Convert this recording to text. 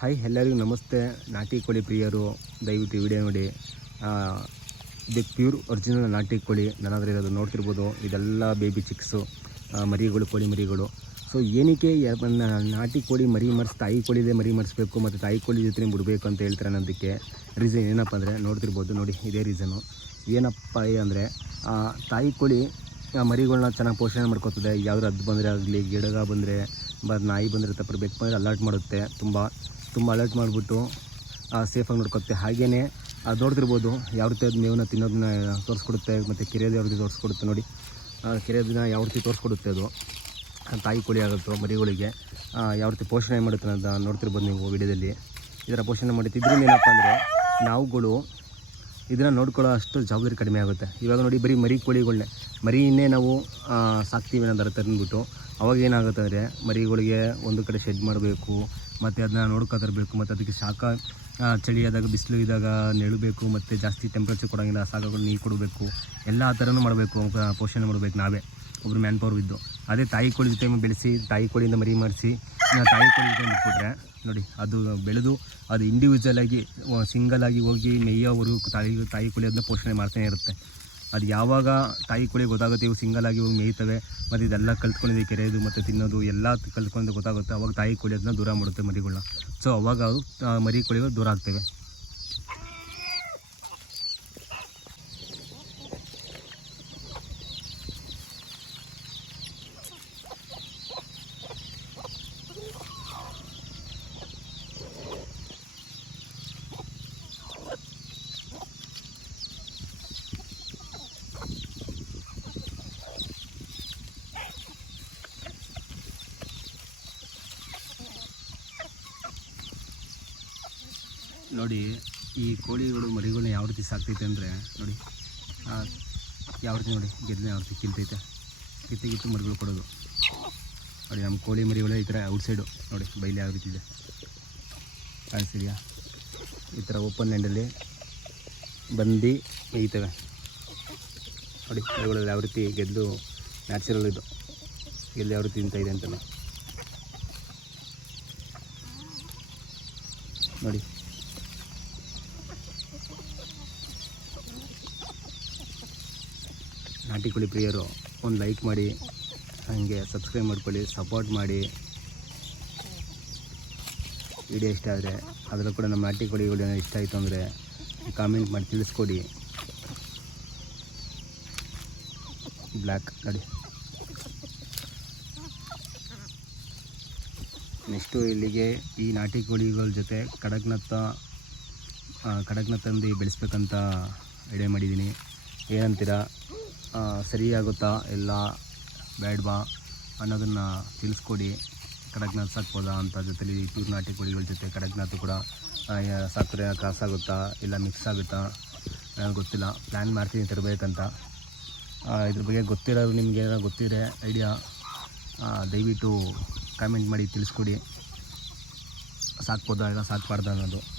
Hi ಎಲ್ಲರಿಗೂ ನಮಸ್ತೆ. ನಾಟಿ ಕೋಳಿ ಪ್ರಿಯರು, ದಯವಿಟ್ಟು ವಿಡಿಯೋ ನೋಡಿ. ಇದು ಪ್ಯೂರ್ ಒರಿಜಿನಲ್ ನಾಟಿ ಕೋಳಿ. ನನ್ನ ಇರೋದು ನೋಡ್ತಿರ್ಬೋದು. ಇದೆಲ್ಲ ಬೇಬಿ ಚಿಕ್ಸು ಮರಿಗಳು, ಕೋಳಿ ಮರಿಗಳು. ಸೊ ಏನಕ್ಕೆ ನಾಟಿ ಕೋಳಿ ಮರಿ ಮರ್ಸ್, ತಾಯಿ ಕೋಳಿದೆ ಮರಿ ಮರ್ಸ್ಬೇಕು ಮತ್ತು ತಾಯಿ ಕೋಳಿ ಜೊತೆ ಬಿಡಬೇಕು ಅಂತ ಹೇಳ್ತಾರೆ ಅನ್ನೋದಕ್ಕೆ ರೀಸನ್ ಏನಪ್ಪ ಅಂದರೆ ನೋಡ್ತಿರ್ಬೋದು. ನೋಡಿ, ಇದೇ ರೀಸನು ಏನಪ್ಪ ಅಂದರೆ ತಾಯಿ ಕೋಳಿ ಮರಿಗಳನ್ನ ಮರಿಗಳ್ನ ಚೆನ್ನಾಗಿ ಪೋಷಣೆ ಮಾಡ್ಕೋತದೆ. ಯಾವ್ದು ಅದು ಬಂದರೆ ಆಗಲಿ, ಗಿಡಗ ಬಂದರೆ, ಬ ನಾಯಿ ಬಂದರೆ ತಪ್ಪರು ಅಂದರೆ ಅಲರ್ಟ್ ಮಾಡುತ್ತೆ. ತುಂಬ ತುಂಬ ಅಲರ್ಟ್ ಮಾಡಿಬಿಟ್ಟು ಸೇಫಾಗಿ ನೋಡ್ಕೊತ್ತೆ. ಹಾಗೆಯೇ ಅದು ನೋಡ್ತಿರ್ಬೋದು ಯಾವ ರೀತಿ ಅದು ಮೇವನ್ನ ತಿನ್ನೋದನ್ನ ತೋರಿಸ್ಕೊಡುತ್ತೆ, ಮತ್ತು ಕೆರೆಯೋದು ಯಾವ ರೀತಿ ತೋರಿಸ್ಕೊಡುತ್ತೆ ನೋಡಿ. ಕಿರಿಯೋದನ್ನ ಯಾವ ರೀತಿ ತೋರಿಸ್ಕೊಡುತ್ತೆ ಅದು ತಾಯಿ ಕೋಳಿ ಆಗುತ್ತೋ, ಮರಿಗಳಿಗೆ ಯಾವ ರೀತಿ ಪೋಷಣೆ ಮಾಡುತ್ತೆ ಅಂತ ನೋಡ್ತಿರ್ಬೋದು ನೀವು ವಿಡಿಯೋದಲ್ಲಿ. ಇದರ ಪೋಷಣೆ ಮಾಡುತ್ತೆ ಇದರಿಂದ ಏನಪ್ಪ ಅಂದರೆ, ನಾವುಗಳು ಇದನ್ನು ನೋಡ್ಕೊಳ್ಳೋ ಅಷ್ಟು ಜವಾಬ್ದಾರಿ ಕಡಿಮೆ ಆಗುತ್ತೆ. ಇವಾಗ ನೋಡಿ ಬರೀ ಮರಿ ಕೋಳಿಗಳನ್ನೇ ಮರಿಯನ್ನೇ ನಾವು ಆ, ಸಾಕ್ತೀವಿ ಅನ್ನೋದರ ತಂದುಬಿಟ್ಟು ಅವಾಗ ಏನಾಗುತ್ತೆ ಅಂದರೆ ಮರಿಗಳಿಗೆ ಒಂದು ಕಡೆ ಶೆಡ್ ಮಾಡಬೇಕು ಮತ್ತು ಅದನ್ನ ನೋಡ್ಕೊ ತರಬೇಕು ಮತ್ತು ಅದಕ್ಕೆ ಶಾಖ ಆ, ಚಳಿ ಆದಾಗ ಬಿಸಿಲು ಇದ್ದಾಗ ನೆಳಬೇಕು ಮತ್ತು ಜಾಸ್ತಿ ಟೆಂಪ್ರೇಚರ್ ಕೊಡೋಂಗಿಲ್ಲ ಸಾಕಾಗಳು ನೀರು ಕೊಡಬೇಕು. ಎಲ್ಲ ಥರನೂ ಮಾಡಬೇಕು ಪೋಷಣೆ ಮಾಡಬೇಕು ನಾವೇ. ಒಬ್ರು ಮ್ಯಾನ್ ಪವರ್ ಇದ್ದು. ಅದೇ ತಾಯಿ ಕೋಳಿ ಜೊತೆ ಬೆಳೆಸಿ, ತಾಯಿ ಕೋಳಿಯಿಂದ ಮರಿ ಮಾಡಿಸಿ ತಾಯಿ ಕೋಳಿ ಜೊತೆ ಬಿಟ್ಬಿಟ್ರೆ, ನೋಡಿ, ಅದು ಬೆಳೆದು, ಅದು ಇಂಡಿವಿಜುವಲ್ ಆಗಿ ಸಿಂಗಲ್ ಆಗಿ ಹೋಗಿ ಮೇಯೋವರೆಗೂ ತಾಯಿ ತಾಯಿ ಕೋಳಿ ಅದನ್ನ ಪೋಷಣೆ ಮಾಡ್ತಾನೆ ಇರುತ್ತೆ. ಅದು ಯಾವಾಗ ತಾಯಿ ಕೋಳಿ ಗೊತ್ತಾಗುತ್ತೆ, ಇವು ಸಿಂಗಲ್ ಆಗಿ ಹೋಗಿ ಮೇಯ್ತವೆ, ಮತ್ತು ಇದೆಲ್ಲ ಕಲ್ತ್ಕೊಂಡಿದೆ ಕೆರೆಯೋದು ಮತ್ತು ತಿನ್ನೋದು, ಎಲ್ಲ ಕಲ್ತ್ಕೊಂಡು ಗೊತ್ತಾಗುತ್ತೆ, ಅವಾಗ ತಾಯಿ ಕೋಳಿ ಅದನ್ನ ದೂರ ಮಾಡುತ್ತೆ ಮರಿಗಳನ್ನ ಸೊ ಅವಾಗ ಅದು ಮರಿ ಕೋಳಿಗಳು ದೂರ ಆಗ್ತವೆ. ನೋಡಿ, ಈ ಕೋಳಿಗಳು ಮರಿಗಳನ್ನ ಯಾವ ರೀತಿ ಸಾಕ್ತೈತೆ ಅಂದರೆ, ನೋಡಿ ಯಾವ ರೀತಿ ನೋಡಿ ಗೆದ್ದಲು ಯಾವ ರೀತಿ ಕಿಲ್ತೈತೆ ಕಿತ್ತು ಕಿತ್ತು ಮರಿಗಳು ಕೊಡೋದು. ನೋಡಿ, ನಮ್ಮ ಕೋಳಿ ಮರಿಗಳು ಈ ಥರ ಔಟ್ಸೈಡು ನೋಡಿ, ಬೈಲಿ ಯಾವ ರೀತಿ ಇದೆ. ಕಾಣಿಸ್ತಿದೆಯಾ ಈ ಥರ ಓಪನ್ ಲ್ಯಾಂಡಲ್ಲಿ ಬಂದು ಮೇಯ್ತವೆ ನೋಡಿ, ಮರಿಗಳಲ್ಲಿ ಯಾವ ರೀತಿ ಗೆದ್ದು ನ್ಯಾಚುರಲ್ ಇದು. ಗೆದ್ದು ಯಾವ ರೀತಿ ತಿಂತಾಯಿದೆ ಅಂತಲೇ ನೋಡಿ ನಾಟಿ ಕೋಳಿ ಪ್ರಿಯರು, ಒಂದು ಲೈಕ್ ಮಾಡಿ, ಹಾಗೆ ಸಬ್ಸ್ಕ್ರೈಬ್ ಮಾಡ್ಕೊಳ್ಳಿ ಸಪೋರ್ಟ್ ಮಾಡಿ. ವಿಡಿಯೋ ಇಷ್ಟ ಆದರೆ ಅದರಲ್ಲೂ ಕೂಡ ನಮ್ಮ ನಾಟಿ ಏನೋ ಇಷ್ಟ ಆಯಿತು ಅಂದರೆ ಕಾಮೆಂಟ್ ಮಾಡಿ ತಿಳಿಸ್ಕೊಡಿ. ಬ್ಲ್ಯಾಕ್ ನೋಡಿ. ನೆಕ್ಸ್ಟು ಇಲ್ಲಿಗೆ ಈ ನಾಟಿ ಕೋಳಿಗಳ ಜೊತೆ ಕಡಕ್ನತ್ತ ಕಡಕ್ನತ್ತಂದು ಕಡಕ್ನ ತಂದು ಬೆಳೆಸ್ಬೇಕಂತ ಐಡಿಯಾ ಮಾಡಿದ್ದೀನಿ. ಏನಂತೀರಾ? ಆ, ಸರಿ ಆಗುತ್ತಾ ಇಲ್ಲ ಬೇಡವಾ ಅನ್ನೋದನ್ನು ತಿಳಿಸ್ಕೊಡಿ. ಕಡಕ್ನಾಥ್ ಸಾಕ್ಬೋದಾ ಅಂತ ಜೊತೆಲಿ ಪ್ಯೂರ್ ನಾಟಿ ಕೋಳಿಗಳ ಜೊತೆ ಕಡಕ್ನಾಥ್ ಕೂಡ ಸಾಕಿದ್ರೆ ಕಾಸಾಗುತ್ತಾ ಇಲ್ಲ ಮಿಕ್ಸ್ ಆಗುತ್ತಾ? ನನಗೆ ಗೊತ್ತಿಲ್ಲ. ಪ್ಲ್ಯಾನ್ ಮಾಡ್ತೀನಿ ತರಬೇಕಂತ. ಇದ್ರ ಬಗ್ಗೆ ಗೊತ್ತಿರೋರು ನಿಮಗೆ ಏನಾರು ಗೊತ್ತಿದೆ ಐಡಿಯಾ ದಯವಿಟ್ಟು ಕಾಮೆಂಟ್ ಮಾಡಿ ತಿಳಿಸ್ಕೊಡಿ. ಸಾಕ್ಬೋದಾ ಇಲ್ಲ ಸಾಕ್ಬಾರ್ದು ಅನ್ನೋದು.